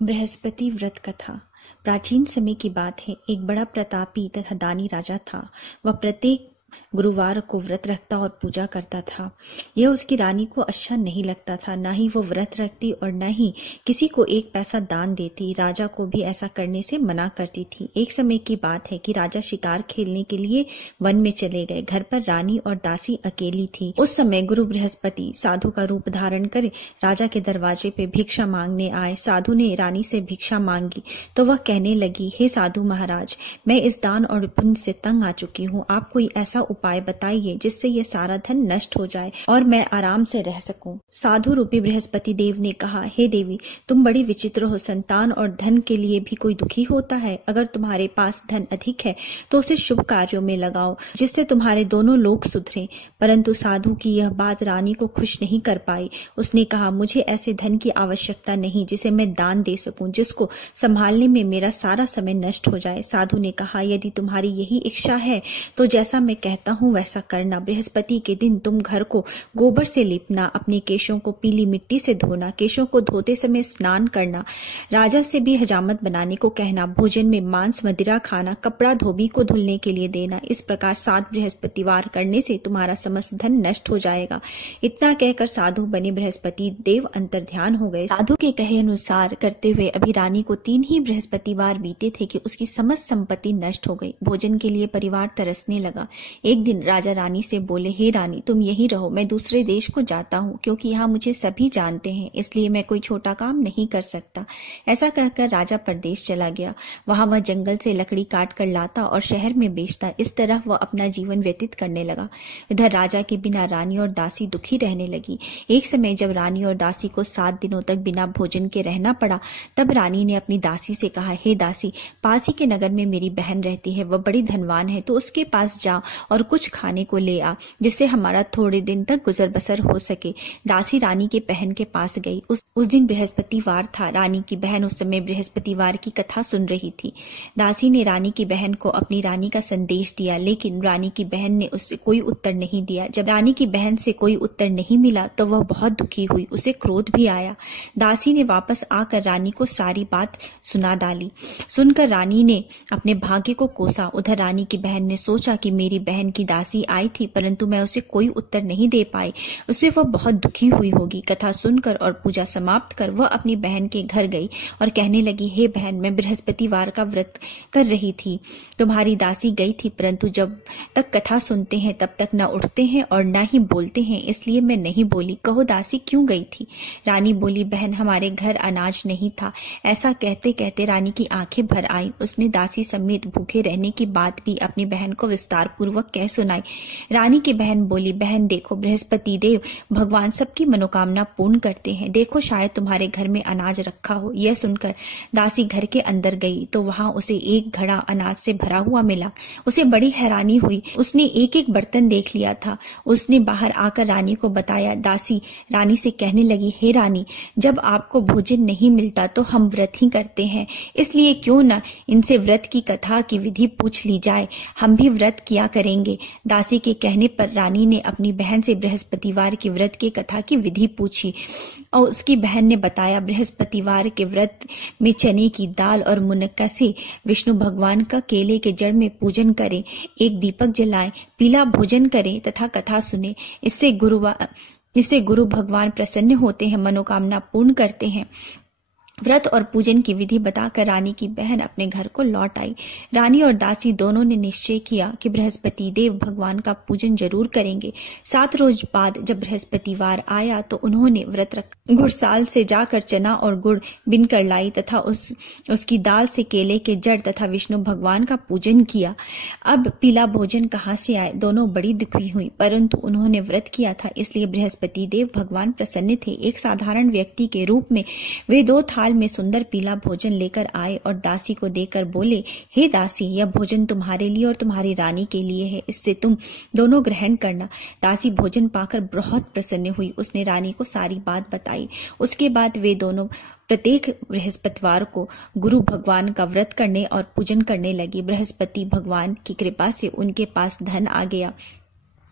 बृहस्पति व्रत कथा। प्राचीन समय की बात है। एक बड़ा प्रतापी तथा दानी राजा था। वह प्रत्येक गुरुवार को व्रत रखता और पूजा करता था। यह उसकी रानी को अच्छा नहीं लगता था। न ही वो व्रत रखती और न ही किसी को एक पैसा दान देती। राजा को भी ऐसा करने से मना करती थी। एक समय की बात है कि राजा शिकार खेलने के लिए वन में चले गए। घर पर रानी और दासी अकेली थी। उस समय गुरु बृहस्पति साधु का रूप धारण कर राजा के दरवाजे पे भिक्षा मांगने आए। साधु ने रानी से भिक्षा मांगी तो वह कहने लगी, हे साधु महाराज, मैं इस दान और पुण्य से तंग आ चुकी हूँ। आप कोई ऐसा उपाय बताइए जिससे ये सारा धन नष्ट हो जाए और मैं आराम से रह सकूं। साधु रूपी बृहस्पति देव ने कहा, हे देवी, तुम बड़ी विचित्र हो। संतान और धन के लिए भी कोई दुखी होता है। अगर तुम्हारे पास धन अधिक है तो उसे शुभ कार्यों में लगाओ जिससे तुम्हारे दोनों लोग सुधरें। परंतु साधु की यह बात रानी को खुश नहीं कर पाई। उसने कहा, मुझे ऐसे धन की आवश्यकता नहीं जिसे मैं दान दे सकूं, जिसको संभालने में मेरा सारा समय नष्ट हो जाए। साधु ने कहा, यदि तुम्हारी यही इच्छा है तो जैसा मैं कहता हूँ वैसा करना। बृहस्पति के दिन तुम घर को गोबर से लीपना, अपने केशों को पीली मिट्टी से धोना, केशों को धोते समय स्नान करना, राजा से भी हजामत बनाने को कहना, भोजन में मांस मदिरा खाना, कपड़ा धोबी को धुलने के लिए देना। इस प्रकार 7 बृहस्पतिवार करने से तुम्हारा समस्त धन नष्ट हो जाएगा। इतना कहकर साधु बने बृहस्पति देव अंतर्ध्यान हो गए। साधु के कहे अनुसार करते हुए अभी रानी को 3 ही बृहस्पतिवार बीते थे कि उसकी समस्त संपत्ति नष्ट हो गई। भोजन के लिए परिवार तरसने लगा। एक दिन राजा रानी से बोले, हे रानी, तुम यही रहो, मैं दूसरे देश को जाता हूँ, क्योंकि यहाँ मुझे सभी जानते हैं, इसलिए मैं कोई छोटा काम नहीं कर सकता। ऐसा कहकर राजा परदेश चला गया। वहां वह जंगल से लकड़ी काट कर लाता और शहर में बेचता। इस तरह वह अपना जीवन व्यतीत करने लगा। इधर राजा के बिना रानी और दासी दुखी रहने लगी। एक समय जब रानी और दासी को 7 दिनों तक बिना भोजन के रहना पड़ा, तब रानी ने अपनी दासी से कहा, हे दासी, पास ही के नगर में मेरी बहन रहती है, वह बड़ी धनवान है, तो उसके पास जा और कुछ खाने को ले आ, जिससे हमारा थोड़े दिन तक गुजर बसर हो सके। दासी रानी के बहन के पास गई। उस दिन बृहस्पतिवार था। रानी की बहन उस समय बृहस्पतिवार की कथा सुन रही थी। दासी ने रानी की बहन को अपनी रानी का संदेश दिया, लेकिन रानी की बहन ने उससे कोई उत्तर नहीं दिया। जब रानी की बहन से कोई उत्तर नहीं मिला तो वह बहुत दुखी हुई। उसे क्रोध भी आया। दासी ने वापस आकर रानी को सारी बात सुना डाली। सुनकर रानी ने अपने भाग्य को कोसा। उधर रानी की बहन ने सोचा कि मेरी बहन की दासी आई थी, परंतु मैं उसे कोई उत्तर नहीं दे पाई, उससे वह बहुत दुखी हुई होगी। कथा सुनकर और पूजा समाप्त कर वह अपनी बहन के घर गई और कहने लगी, हे बहन, मैं बृहस्पतिवार का व्रत कर रही थी। तुम्हारी दासी गई थी, परंतु जब तक कथा सुनते हैं तब तक न उठते हैं और न ही बोलते हैं, इसलिए मैं नहीं बोली। कहो दासी क्यों गई थी? रानी बोली, बहन, हमारे घर अनाज नहीं था। ऐसा कहते कहते रानी की आंखें भर आई। उसने दासी समेत भूखे रहने की बात भी अपनी बहन को विस्तार पूर्वक कह सुनाई। रानी की बहन बोली, बहन देखो, बृहस्पति देव भगवान सबकी मनोकामना पूर्ण करते हैं। देखो, शायद तुम्हारे घर में अनाज रखा हो। यह सुनकर दासी घर के अंदर गई तो वहां उसे एक घड़ा अनाज से भरा हुआ मिला। उसे बड़ी हैरानी हुई। उसने एक एक बर्तन देख लिया था। उसने बाहर आकर रानी को बताया। दासी रानी से कहने लगी, हे रानी, जब आपको भोजन नहीं मिलता तो हम व्रत ही करते हैं, इसलिए क्यों न इनसे व्रत की कथा की विधि पूछ ली जाए, हम भी व्रत किया करेंगे। दासी के कहने पर रानी ने अपनी बहन से बृहस्पतिवार की व्रत की कथा की विधि पूछी और उसकी बहन ने बताया, बृहस्पतिवार के व्रत में चने की दाल और मुनक्का से विष्णु भगवान का केले के जड़ में पूजन करें, एक दीपक जलाएं, पीला भोजन करें तथा कथा सुने। इससे गुरु भगवान प्रसन्न होते हैं, मनोकामना पूर्ण करते हैं। व्रत और पूजन की विधि बताकर रानी की बहन अपने घर को लौट आई। रानी और दासी दोनों ने निश्चय किया कि बृहस्पति देव भगवान का पूजन जरूर करेंगे। 7 रोज बाद जब बृहस्पतिवार आया तो उन्होंने व्रत रखा। घुड़साल से जाकर चना और गुड़ बिन कर लाई तथा उसकी दाल से केले के जड़ तथा विष्णु भगवान का पूजन किया। अब पीला भोजन कहाँ से आए? दोनों बड़ी दुखी हुई, परंतु उन्होंने व्रत किया था, इसलिए बृहस्पति देव भगवान प्रसन्न थे। एक साधारण व्यक्ति के रूप में वे 2 थाल में सुंदर पीला भोजन लेकर आए और दासी को देकर बोले, हे दासी, यह भोजन तुम्हारे लिए और तुम्हारी रानी के लिए है, इससे तुम दोनों ग्रहण करना। दासी भोजन पाकर बहुत प्रसन्न हुई। उसने रानी को सारी बात बताई। उसके बाद वे दोनों प्रत्येक बृहस्पतिवार को गुरु भगवान का व्रत करने और पूजन करने लगी। बृहस्पति भगवान की कृपा से उनके पास धन आ गया।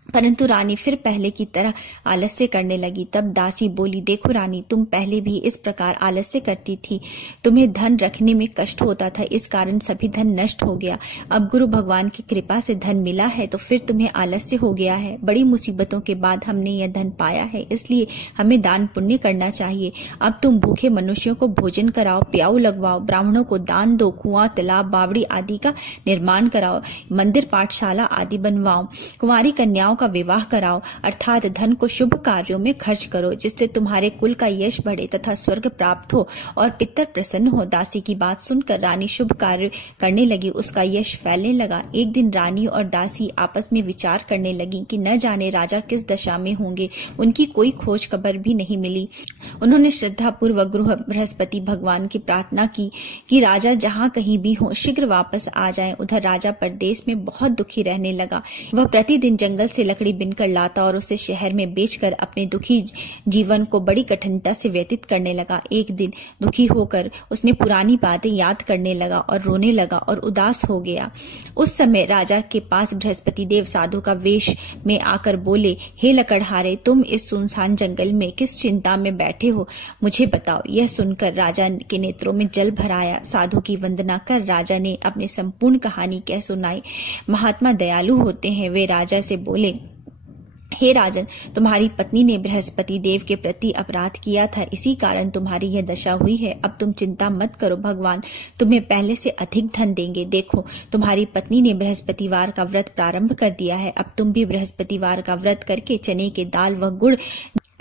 परंतु रानी फिर पहले की तरह आलस्य करने लगी। तब दासी बोली, देखो रानी, तुम पहले भी इस प्रकार आलस्य करती थी। तुम्हें धन रखने में कष्ट होता था, इस कारण सभी धन नष्ट हो गया। अब गुरु भगवान की कृपा से धन मिला है तो फिर तुम्हें आलस्य हो गया है। बड़ी मुसीबतों के बाद हमने यह धन पाया है, इसलिए हमें दान पुण्य करना चाहिए। अब तुम भूखे मनुष्यों को भोजन कराओ, प्याऊ लगवाओ, ब्राह्मणों को दान दो, कुआं, तालाब, बावड़ी आदि का निर्माण कराओ, मंदिर, पाठशाला आदि बनवाओ, कुंवारी कन्याओं का विवाह कराओ, अर्थात धन को शुभ कार्यों में खर्च करो, जिससे तुम्हारे कुल का यश बढ़े तथा स्वर्ग प्राप्त हो और पितर प्रसन्न हो। दासी की बात सुनकर रानी शुभ कार्य करने लगी, उसका यश फैलने लगा। एक दिन रानी और दासी आपस में विचार करने लगी कि न जाने राजा किस दशा में होंगे। उनकी कोई खोज खबर भी नहीं मिली। उन्होंने श्रद्धा पूर्वक गुरु बृहस्पति भगवान की प्रार्थना की कि राजा जहाँ कहीं भी हो शीघ्र वापस आ जाएं। उधर राजा परदेश में बहुत दुखी रहने लगा। वह प्रतिदिन जंगल से लकड़ी बिनकर लाता और उसे शहर में बेचकर अपने दुखी जीवन को बड़ी कठिनता से व्यतीत करने लगा। एक दिन दुखी होकर उसने पुरानी बातें याद करने लगा और रोने लगा और उदास हो गया। उस समय राजा के पास बृहस्पति देव साधु का वेश में आकर बोले, हे लकड़हारे, तुम इस सुनसान जंगल में किस चिंता में बैठे हो, मुझे बताओ। यह सुनकर राजा के नेत्रों में जल भर आया। साधु की वंदना कर राजा ने अपनी संपूर्ण कहानी कह सुनाई। महात्मा दयालु होते हैं। वे राजा से बोले, हे राजन, तुम्हारी पत्नी ने बृहस्पति देव के प्रति अपराध किया था, इसी कारण तुम्हारी यह दशा हुई है। अब तुम चिंता मत करो, भगवान तुम्हें पहले से अधिक धन देंगे। देखो, तुम्हारी पत्नी ने बृहस्पतिवार का व्रत प्रारंभ कर दिया है। अब तुम भी बृहस्पतिवार का व्रत करके चने के दाल व गुड़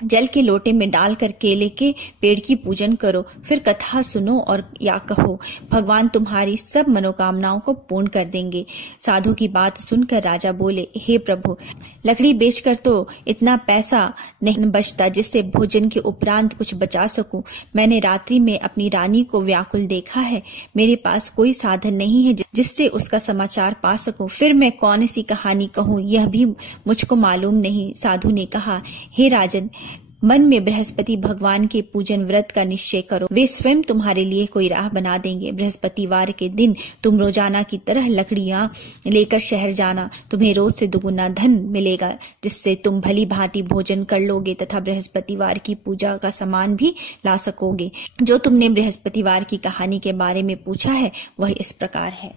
जल के लोटे में डालकर केले के पेड़ की पूजन करो। फिर कथा सुनो और या कहो, भगवान तुम्हारी सब मनोकामनाओं को पूर्ण कर देंगे। साधु की बात सुनकर राजा बोले, हे प्रभु, लकड़ी बेचकर तो इतना पैसा नहीं बचता जिससे भोजन के उपरांत कुछ बचा सकूं। मैंने रात्रि में अपनी रानी को व्याकुल देखा है। मेरे पास कोई साधन नहीं है जिससे उसका समाचार पा सकूं। फिर मैं कौन सी कहानी कहूं, यह भी मुझको मालूम नहीं। साधु ने कहा, हे राजन, मन में बृहस्पति भगवान के पूजन व्रत का निश्चय करो, वे स्वयं तुम्हारे लिए कोई राह बना देंगे। बृहस्पतिवार के दिन तुम रोजाना की तरह लकड़ियां लेकर शहर जाना। तुम्हें रोज से दुगुना धन मिलेगा, जिससे तुम भली भांति भोजन कर लोगे तथा बृहस्पतिवार की पूजा का सामान भी ला सकोगे। जो तुमने बृहस्पतिवार की कहानी के बारे में पूछा है वह इस प्रकार है।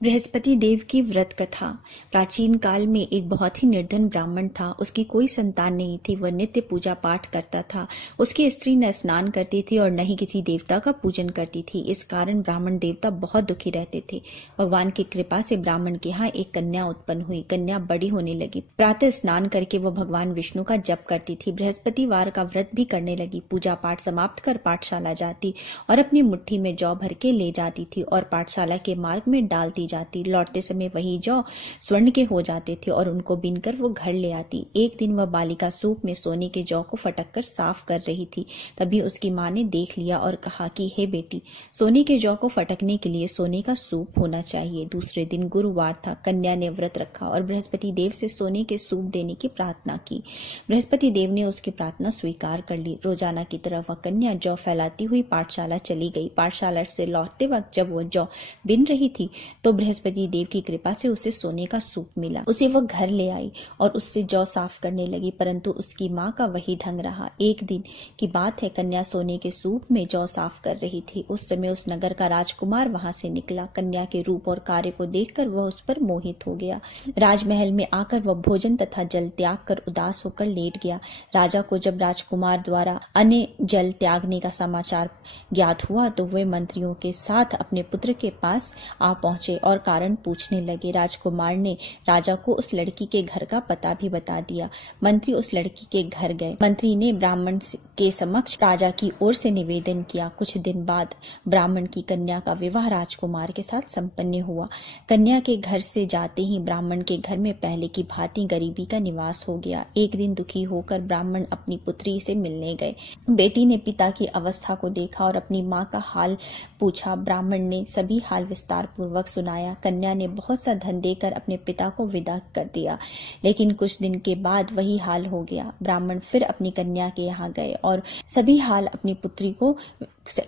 बृहस्पति देव की व्रत कथा। प्राचीन काल में एक बहुत ही निर्धन ब्राह्मण था। उसकी कोई संतान नहीं थी। वह नित्य पूजा पाठ करता था। उसकी स्त्री न स्नान करती थी और न ही किसी देवता का पूजन करती थी। इस कारण ब्राह्मण देवता बहुत दुखी रहते थे। भगवान की कृपा से ब्राह्मण के यहाँ एक कन्या उत्पन्न हुई। कन्या बड़ी होने लगी। प्रातः स्नान करके वह भगवान विष्णु का जप करती थी। बृहस्पतिवार का व्रत भी करने लगी। पूजा पाठ समाप्त कर पाठशाला जाती और अपनी मुट्ठी में जौ भर के ले जाती थी और पाठशाला के मार्ग में डालती जाती। लौटते समय वही जौ स्वर्ण के हो जाते थे और उनको बीनकर वो घर ले आती। एक दिन वह बालिका सूप में सोने के जौ को फटक कर साफ कर रही थी। तभी उसकी माँ ने देख लिया और कहा कि हे बेटी, सोने के जौ को फटकने के लिए सोने का सूप होना चाहिए। दूसरे दिन गुरुवार था। कन्या ने व्रत रखा और बृहस्पति देव से सोने के सूप देने की प्रार्थना की। बृहस्पति देव ने उसकी प्रार्थना स्वीकार कर ली। रोजाना की तरह वह कन्या जौ फैलाती हुई पाठशाला चली गई। पाठशाला से लौटते वक्त जब वह जौ बिन रही थी तो बृहस्पति देव की कृपा से उसे सोने का सूप मिला। उसे वह घर ले आई और उससे जौ साफ करने लगी, परंतु उसकी माँ का वही ढंग रहा। एक दिन की बात है, कन्या सोने के सूप में जौ साफ कर रही थी। उस समय उस नगर का राजकुमार वहां से निकला। कन्या के रूप और कार्य को देखकर वह उस पर मोहित हो गया। राजमहल में आकर वह भोजन तथा जल त्याग कर उदास होकर लेट गया। राजा को जब राजकुमार द्वारा अन्य जल त्यागने का समाचार ज्ञात हुआ तो वे मंत्रियों के साथ अपने पुत्र के पास आ पहुंचे और कारण पूछने लगे। राजकुमार ने राजा को उस लड़की के घर का पता भी बता दिया। मंत्री उस लड़की के घर गए। मंत्री ने ब्राह्मण के समक्ष राजा की ओर से निवेदन किया। कुछ दिन बाद ब्राह्मण की कन्या का विवाह राजकुमार के साथ संपन्न हुआ। कन्या के घर से जाते ही ब्राह्मण के घर में पहले की भांति गरीबी का निवास हो गया। एक दिन दुखी होकर ब्राह्मण अपनी पुत्री से मिलने गए। बेटी ने पिता की अवस्था को देखा और अपनी माँ का हाल पूछा। ब्राह्मण ने सभी हाल विस्तार पूर्वक सुनाया। कन्या ने बहुत सा धन देकर अपने पिता को विदा कर दिया, लेकिन कुछ दिन के बाद वही हाल हो गया। ब्राह्मण फिर अपनी कन्या के यहाँ गए और सभी हाल अपनी पुत्री को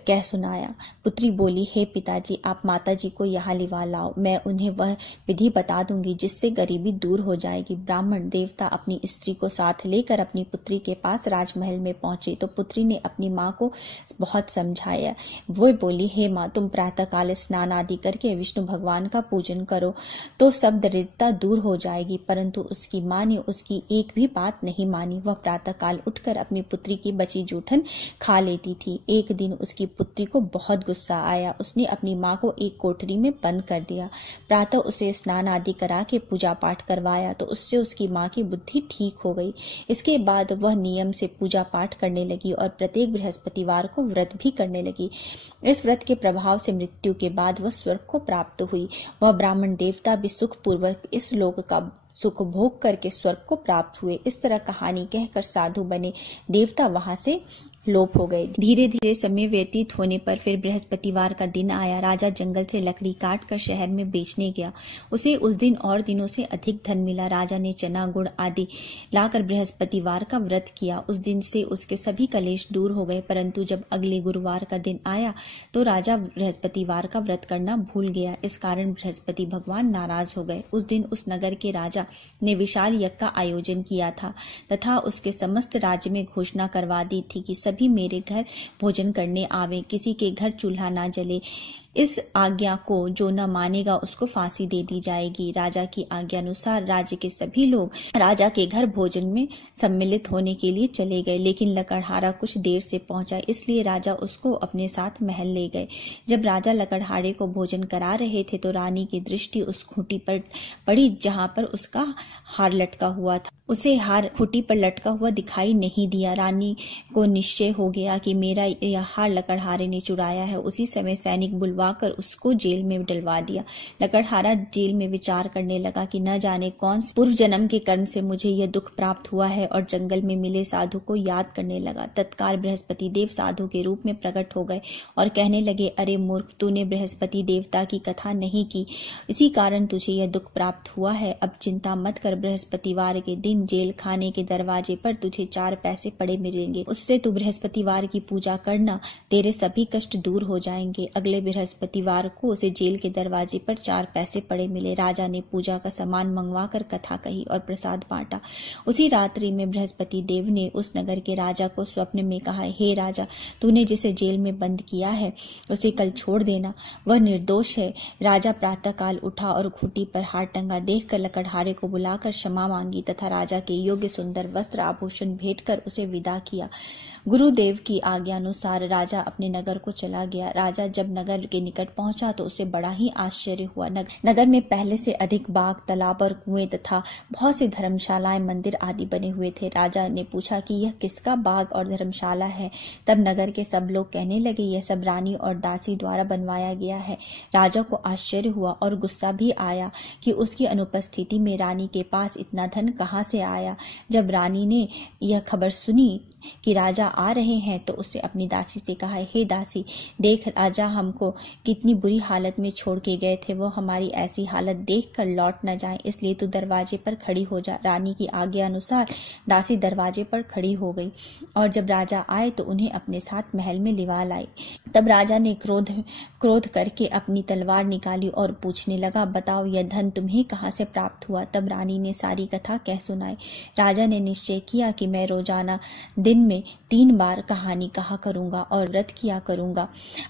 कह सुनाया। पुत्री बोली, हे पिताजी, आप माताजी को यहाँ लिवा लाओ, मैं उन्हें वह विधि बता दूंगी जिससे गरीबी दूर हो जाएगी। ब्राह्मण देवता अपनी स्त्री को साथ लेकर अपनी पुत्री के पास राजमहल में पहुंचे तो पुत्री ने अपनी माँ को बहुत समझाया। वो बोली, हे माँ, तुम प्रातःकाल स्नान आदि करके विष्णु भगवान का पूजन करो तो सब दरिद्रता दूर हो जाएगी। परंतु उसकी माँ ने उसकी एक भी बात नहीं मानी। वह प्रातःकाल उठकर अपनी पुत्री की बची जूठन खा लेती थी। एक दिन उसकी पुत्री को बहुत गुस्सा आया। उसने अपनी माँ को एक कोठरी में बंद कर दिया। प्रातः उसे स्नान आदि करा के पूजा पाठ करवाया तो उससे उसकी माँ की बुद्धि ठीक हो गई। इसके बाद वह नियम से पूजा पाठ करने लगी और प्रत्येक बृहस्पतिवार को व्रत भी करने लगी। इस व्रत के प्रभाव से मृत्यु के बाद वह स्वर्ग को प्राप्त हुई। वह ब्राह्मण देवता भी सुखपूर्वक इस लोक का सुख भोग करके स्वर्ग को प्राप्त हुए। इस तरह कहानी कहकर साधु बने देवता वहां से लोप हो गए। धीरे धीरे समय व्यतीत होने पर फिर बृहस्पतिवार का दिन आया। राजा जंगल से लकड़ी काट कर शहर में बेचने गया। उसे उस दिन और दिनों से अधिक धन मिला। राजा ने चना गुड़ आदि लाकर बृहस्पतिवार का व्रत किया। उस दिन से उसके सभी कलेश दूर हो गए। परंतु जब अगले गुरुवार का दिन आया तो राजा बृहस्पतिवार का व्रत करना भूल गया। इस कारण बृहस्पति भगवान नाराज हो गए। उस दिन उस नगर के राजा ने विशाल यज्ञ का आयोजन किया था तथा उसके समस्त राज्य में घोषणा करवा दी थी कि भी मेरे घर भोजन करने आवे, किसी के घर चूल्हा ना जले। इस आज्ञा को जो न मानेगा उसको फांसी दे दी जाएगी। राजा की आज्ञा अनुसार राज्य के सभी लोग राजा के घर भोजन में सम्मिलित होने के लिए चले गए, लेकिन लकड़हारा कुछ देर से पहुंचा, इसलिए राजा उसको अपने साथ महल ले गए। जब राजा लकड़हारे को भोजन करा रहे थे तो रानी की दृष्टि उस खूंटी पर पड़ी जहां पर उसका हार लटका हुआ था। उसे हार खूंटी पर लटका हुआ दिखाई नहीं दिया। रानी को निश्चय हो गया कि मेरा यह हार लकड़हारे ने चुराया है। उसी समय सैनिक बुलवाकर उसको जेल में डलवा दिया। लकड़हारा जेल में विचार करने लगा कि न जाने कौन पूर्व जन्म के कर्म से मुझे यह दुख प्राप्त हुआ है और जंगल में मिले साधु को याद करने लगा। तत्काल बृहस्पति देव साधु के रूप में प्रकट हो गए और कहने लगे, अरे मूर्ख, तूने बृहस्पति देवता की कथा नहीं की, इसी कारण तुझे यह दुख प्राप्त हुआ है। अब चिंता मत कर, बृहस्पतिवार के दिन जेल खाने के दरवाजे पर तुझे 4 पैसे पड़े मिलेंगे। उससे तू बृहस्पतिवार की पूजा करना, तेरे सभी कष्ट दूर हो जाएंगे। अगले बृहस्पतिवार को उसे जेल के दरवाजे पर 4 पैसे पड़े मिले। राजा ने पूजा का सामान मंगवा कर कथा कही और प्रसाद बांटा। उसी रात्रि में बृहस्पति देव ने उस नगर के राजा को स्वप्न में कहा, हे राजा, तूने जिसे जेल में बंद किया है उसे कल छोड़ देना, वह निर्दोष है। राजा प्रातःकाल उठा और खूंटी पर हार टंगा देखकर लकड़हारे को बुलाकर क्षमा मांगी तथा राजा के योग्य सुंदर वस्त्र आभूषण भेंट कर उसे विदा किया। गुरुदेव की आज्ञा अनुसार राजा अपने नगर को चला गया। राजा जब नगर के निकट पहुंचा तो उसे बड़ा ही आश्चर्य हुआ। नगर में पहले से अधिक बाग, तालाब और कुएं तथा बहुत सी धर्मशालाएं, मंदिर आदि बने हुए थे। राजा ने पूछा कि यह किसका बाग और धर्मशाला है। तब नगर के सब लोग कहने लगे, यह सब रानी और दासी द्वारा बनवाया गया है। राजा को आश्चर्य हुआ और गुस्सा भी आया कि उसकी अनुपस्थिति में रानी के पास इतना धन कहाँ से आया। जब रानी ने यह खबर सुनी कि राजा आ रहे हैं तो उसने अपनी दासी से कहा, हे दासी, देख, राजा हमको कितनी बुरी हालत में छोड़ के गए थे, वो हमारी ऐसी हालत देखकर लौट न जाएं, इसलिए तू दरवाजे पर खड़ी हो जा। रानी की आज्ञा अनुसार दासी दरवाजे पर खड़ी हो गई और जब राजा आए तो उन्हें अपने साथ महल में लिवा लाई। तब राजा ने क्रोध करके अपनी तलवार निकाली और पूछने लगा, बताओ, यह धन तुम्हें कहाँ से प्राप्त हुआ। तब रानी ने सारी कथा कह सुनाई। राजा ने निश्चय किया कि मैं रोजाना दिन में 3 बार कहानी कहा करूंगा और व्रत किया करूंगा।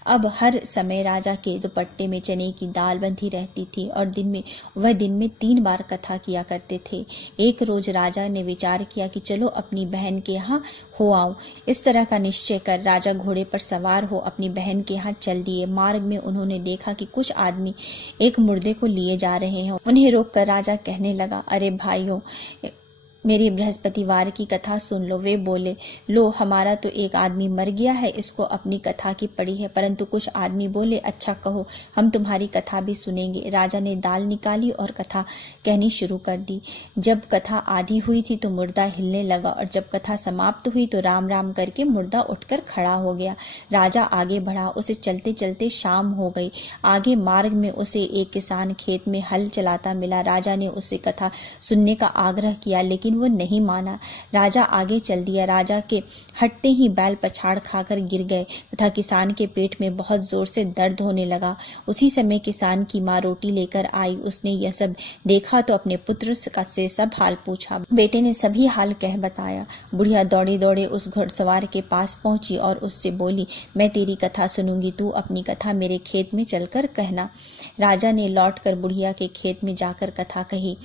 अब हर समय राजा के दुपट्टे में चने की दाल बंधी रहती थी और दिन में 3 बार कथा किया करते थे। एक रोज राजा ने विचार किया कि चलो अपनी बहन के यहाँ हो आऊं। इस तरह का निश्चय कर राजा घोड़े पर सवार हो अपनी बहन के यहाँ चल दिए। मार्ग में उन्होंने देखा कि कुछ आदमी एक मुर्दे को लिए जा रहे हैं। उन्हें रोककर राजा कहने लगा, अरे भाइयों, मेरी बृहस्पतिवार की कथा सुन लो। वे बोले, लो, हमारा तो एक आदमी मर गया है, इसको अपनी कथा की पड़ी है। परंतु कुछ आदमी बोले, अच्छा कहो, हम तुम्हारी कथा भी सुनेंगे। राजा ने दाल निकाली और कथा कहनी शुरू कर दी। जब कथा आधी हुई थी तो मुर्दा हिलने लगा और जब कथा समाप्त हुई तो राम राम करके मुर्दा उठकर खड़ा हो गया। राजा आगे बढ़ा। उसे चलते चलते शाम हो गई। आगे मार्ग में उसे एक किसान खेत में हल चलाता मिला। राजा ने उससे कथा सुनने का आग्रह किया, लेकिन लेकिन वो नहीं माना। राजा आगे चल दिया। राजा के हटते ही बैल पछाड़ खाकर गिर गए तथा किसान के पेट में बहुत जोर से दर्द होने लगा। उसी समय किसान की माँ रोटी लेकर आई। उसने यह सब देखा तो अपने पुत्र से सब हाल पूछा। बेटे ने सभी हाल कह बताया। बुढ़िया दौड़े दौड़े उस घुड़सवार के पास पहुंची और उससे बोली, मैं तेरी कथा सुनूंगी, तू अपनी कथा मेरे खेत में चलकर कहना। राजा ने लौटकर बुढ़िया के खेत में जाकर कथा कही,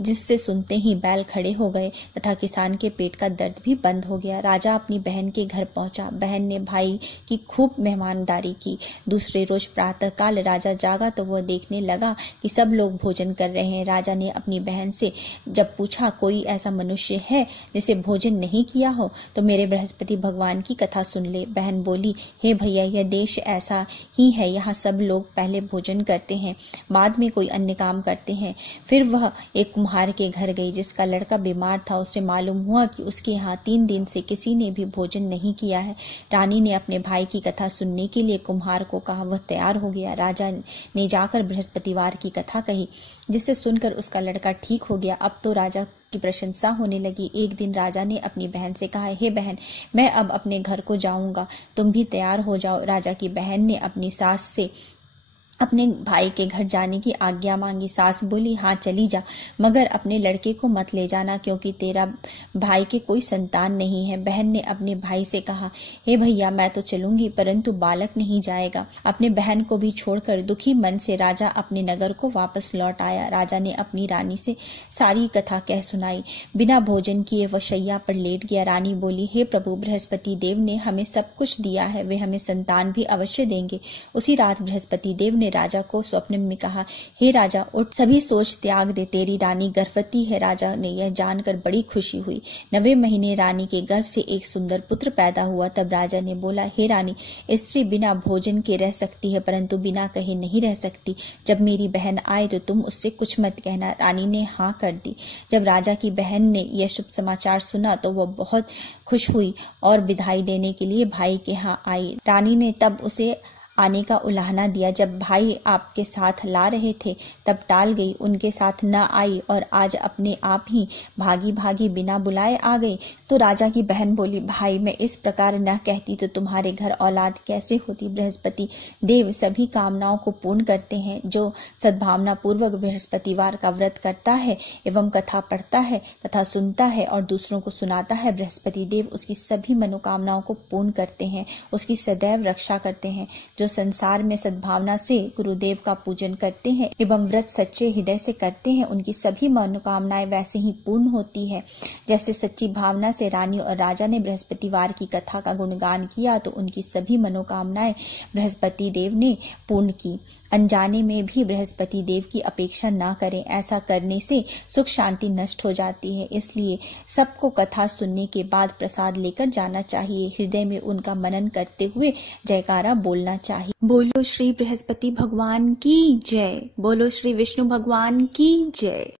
जिससे सुनते ही बैल खड़े हो गए तथा किसान के पेट का दर्द भी बंद हो गया। राजा अपनी बहन के घर पहुंचा। बहन ने भाई की खूब मेहमानदारी की। दूसरे रोज प्रातःकाल राजा जागा तो वह देखने लगा कि सब लोग भोजन कर रहे हैं। राजा ने अपनी बहन से जब पूछा, कोई ऐसा मनुष्य है जिसे भोजन नहीं किया हो तो मेरे बृहस्पति भगवान की कथा सुन ले। बहन बोली, हे भैया, यह देश ऐसा ही है। यहाँ सब लोग पहले भोजन करते हैं, बाद में कोई अन्य काम करते हैं। फिर वह एक कुम्हार के घर गई जिसका लड़का बीमार था। उससे मालूम हुआ कि उसके यहाँ 3 दिन से किसी ने भी भोजन नहीं किया है। रानी ने अपने भाई की कथा सुनने के लिए कुम्हार को कहा। वह तैयार हो गया। राजा ने जाकर बृहस्पतिवार की कथा कही, जिससे सुनकर उसका लड़का ठीक हो गया। अब तो राजा की प्रशंसा होने लगी। एक दिन राजा ने अपनी बहन से कहा, हे बहन, मैं अब अपने घर को जाऊंगा, तुम भी तैयार हो जाओ। राजा की बहन ने अपनी सास से अपने भाई के घर जाने की आज्ञा मांगी। सास बोली, हाँ चली जा, मगर अपने लड़के को मत ले जाना, क्योंकि तेरा भाई के कोई संतान नहीं है। बहन ने अपने भाई से कहा, हे भैया, मैं तो चलूंगी, परंतु बालक नहीं जाएगा। अपने बहन को भी छोड़कर दुखी मन से राजा अपने नगर को वापस लौट आया। राजा ने अपनी रानी से सारी कथा कह सुनाई। बिना भोजन किए वह शैया पर लेट गया। रानी बोली, हे प्रभु, बृहस्पति देव ने हमें सब कुछ दिया है, वे हमें संतान भी अवश्य देंगे। उसी रात बृहस्पति देव ने राजा को स्वप्न में कहा, हे राजा, उठ, सभी सोच त्याग दे, तेरी रानी गर्भवती है। राजा ने यह जानकर बड़ी खुशी हुई। 9वें महीने रानी के गर्भ से एक सुंदर पुत्र पैदा हुआ। तब राजा ने बोला, हे रानी, स्त्री बिना भोजन के रह सकती है, परंतु बिना कहे नहीं रह सकती। जब मेरी बहन आए तो तुम उससे कुछ मत कहना। रानी ने हाँ कर दी। जब राजा की बहन ने यह शुभ समाचार सुना तो वह बहुत खुश हुई और विदाई देने के लिए भाई के यहाँ आई। रानी ने तब उसे आने का उलाहना दिया। जब भाई आपके साथ ला रहे थे तब टाल गई, उनके साथ न आई और आज अपने आप ही भागी भागी बिना बुलाए आ गई। तो राजा की बहन बोली, भाई, मैं इस प्रकार न कहती तो तुम्हारे घर औलाद कैसे होती। बृहस्पति देव सभी कामनाओं को पूर्ण करते हैं। जो सद्भावना पूर्वक बृहस्पतिवार का व्रत करता है एवं कथा पढ़ता है तथा सुनता है और दूसरों को सुनाता है, बृहस्पति देव उसकी सभी मनोकामनाओं को पूर्ण करते हैं, उसकी सदैव रक्षा करते हैं। जो संसार में सद्भावना से गुरुदेव का पूजन करते हैं एवं व्रत सच्चे हृदय से करते हैं, उनकी सभी मनोकामनाएं वैसे ही पूर्ण होती है। जैसे सच्ची भावना से रानी और राजा ने बृहस्पतिवार की कथा का गुणगान किया तो उनकी सभी मनोकामनाएं बृहस्पति देव ने पूर्ण की। अनजाने में भी बृहस्पति देव की अपेक्षा न करें, ऐसा करने से सुख शांति नष्ट हो जाती है। इसलिए सबको कथा सुनने के बाद प्रसाद लेकर जाना चाहिए। हृदय में उनका मनन करते हुए जयकारा बोलना चाहिए। बोलो श्री बृहस्पति भगवान की जय। बोलो श्री विष्णु भगवान की जय।